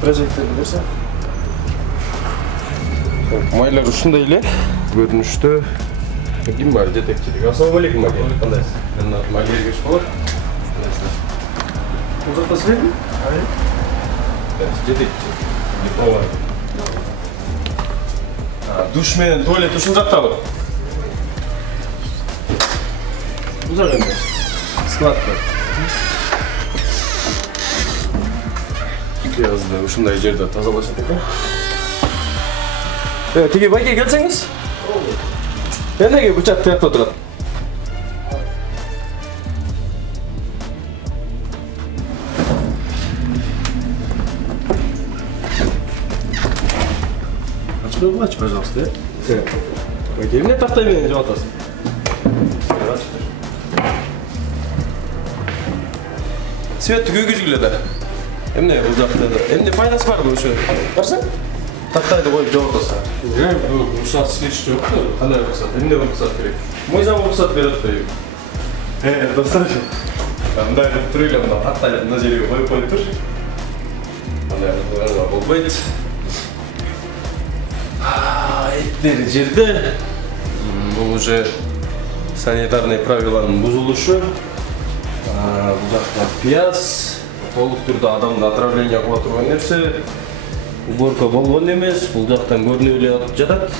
Projektör bilirsen. Maylar ушундай эле көрүнүштө. Ким бар жетекчилик? Ассалаумалейкум аке. Кандайсыз? Мен Магер кеш болот. Узакта силерби? Жетекчи. Ооба. Душ менен туалет ушул жактабы? Узак эмес. Складка. Yazda ушундай жерде тазалашат экен. Тиги байке келсеңиз. Эмнеге бычак тиякта турат? Ачпай, пожалуйста. Байке, эмне тактай менен жеп атасың? Светти күйгүзгүлө да. Эмне бул жакта? Эмне пайдасы барбы ошо? Барсаң? Тактайды коюп жооп атасың. Рұқсатсыз еш жоқ. Қандай рұқсат? Эмне рұқсат керек? Мойзам рұқсат берет қой. Достарым. Мындай қылып тұр эле, мына тактайды мына жерге коюп коюп тур. Мындай кылганга болбойт. Эттер жерде бул уже санитарный правиланын бузулушу. Бул жакта пияз, толук түрдө адамды отравление кыла турган нерсе. Уборка болгон эмес, бул жактан көрүнүп эле жатат.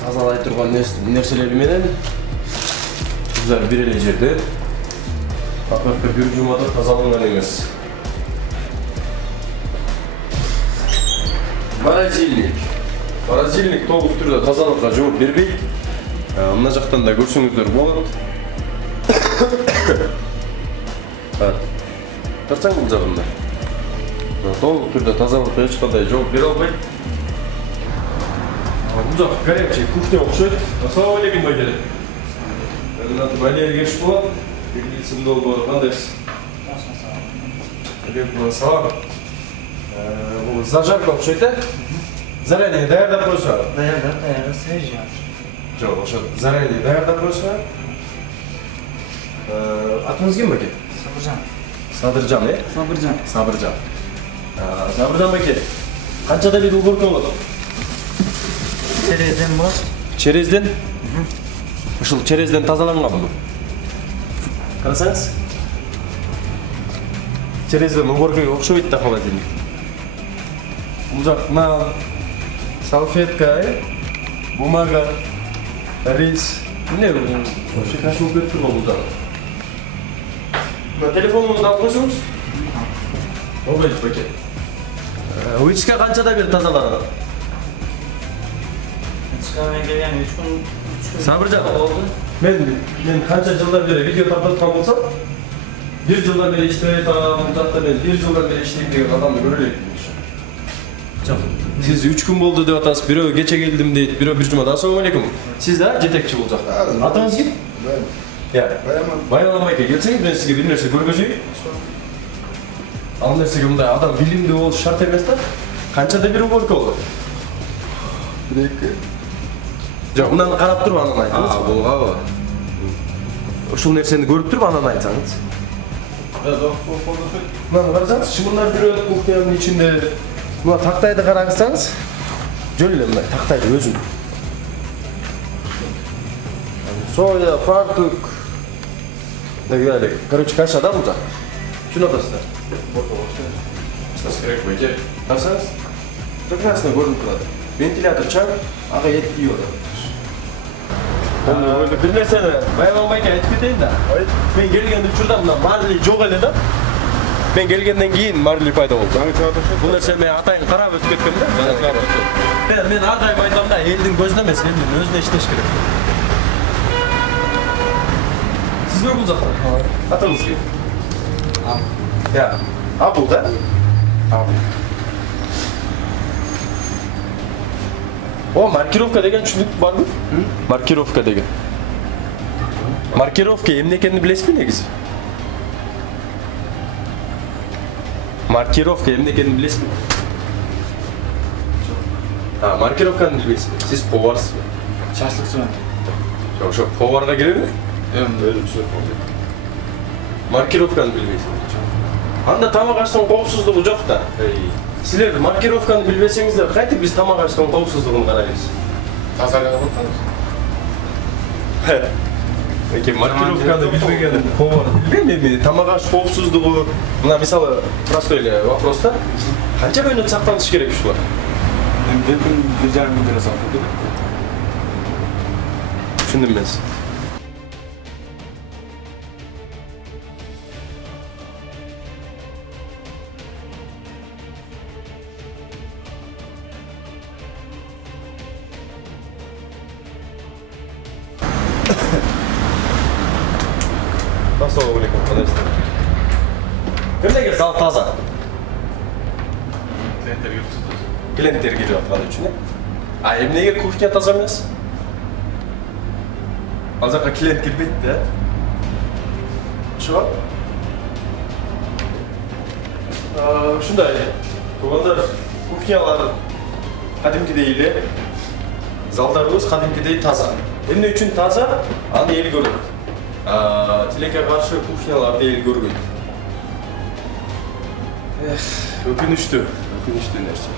Тазалай турган нерселери менен кыздар бир эле жерде. Акыркы бир жумада тазаланган эмес. Морозильник толук түрдө тазалыкка жооп бербейт. Мына жактан да көрсөңүздөр болот. Тарсаң бул жагында. Толук түрдө тазалыкка эч кандай жооп бере албайт. Бул жак горячий кухня окшойт. Ассалаумалейкум байке. Мен аты Валерий Кеш болот. Бекилсим долбоор кандайсыз? Алейкум ассалам. Бул зажарка окшойт, э? Заранее даярдап койсо? Даярдап, свежий жатыр. Жок, ошо заранее даярдап койсо. Атыңыз ким байке? Сабыржан. Садыржан, э? Сабыржан. Сабыржан байке, канчада бир уборка болот? Черезден болот. Черезден? Ушул черезден тазаланганбы? Карасаңыз? Черезден уборкага окшобойт да холодильник. Бул жакна салфетка, бумага, рис. Эмне бул? Вообще кашып кетип турган бул жак. Телефонуңузду алып койсоңуз? Болбойт байке. Вычка канчада бир тазаланат? Вычка мен келген 3 күн. Сабыржан болду. Мен канча жылдан бери видео тартып аткан болсам, 1 жылдан бери иштеп атам, бул жакта мен 1 жылдан бери иштейм деген адамды көрө элекмин. Жок. Сиз 3 күн болду деп атасыз, бирөө кече келдим дейт, бирөө бир жумада. Ассалаумалейкум. Сиз да жетекчи бул жакта. Атыңыз ким? Баян байке, келсеңиз мен сизге бир нерсе көргөзөйүн. Ал нерсеге мындай адам билимдүү болуш шарт эмес да. Канчада бир уборка болот? 1-2. Жок, мынаны карап туруп анан айтыңыз. Болгабы? Ушул нерсени көрүп туруп анан айтсаңыз. Мына карасаңыз, чымындар жүрөт кухнянын ичинде. Мына тактайды караңызсаңыз, жөн эле мындай тактайды өзүн. Соя, фартук. Короче, каша да бул жак? Түшүнүп атасыздар? Что керек байке? Карасаңыз, прекрасно көрүнүп турат. Вентилятор чак, ага эт кийип атат. Бир нерсени Баян байке айтып кетейин да. Мен келген учурда мына марли жок эле да. Мен келгенден кийин марли пайда болду. Бул нерсе мен атайын карап өтүп кеткем да. Мен ар дайым айтам да, элдин көзүнө эмес, элдин өзүнө иштеш керек. Сизге бул жакта? Атыңыз ким? Абыл да? Абыл. О, маркировка деген түшүнүк барбы? Маркировка деген. Маркировка эмне экенин билесизби негизи? Маркировка эмне экенин билесизби? Маркировканы билбейсизби? Сиз поварсызбы? Шашлыкчымын. Ошо поварга киреби? Öyle bir şey yok. Markirovkаны bilmeysiniz. Anda tamak açtığın koopsuzluğu yok da. Sizler markirovkаны bilmeseniz kaytıp biz tamak açtığın koopsuzluğunu karayız. Tasarlanıp otururuz. Peki markirovkаны bilmegen kovar. Bilmem mi? Tamak aç koopsuzluğu. Buna misалы просто öyle вопроста. Kança minut saklanış gerek şular? Bir jarım lira sakladık. Düşündüm ben size. Assalamualaikum arkadaşlar. Emnege zal taza. Klientler geliyor atmalı içine. Emnege kuhnya taza emas? Azaka klient girmeydi de. Şu an? Şunday, tuğanlar kuhnyalar kadimkidey ile, zaldarımız kadimkidey taza. Emne üçün taza, anı eli görür. Tileke karşı kuhnyalarda eli görür. Ökünüştü nerse.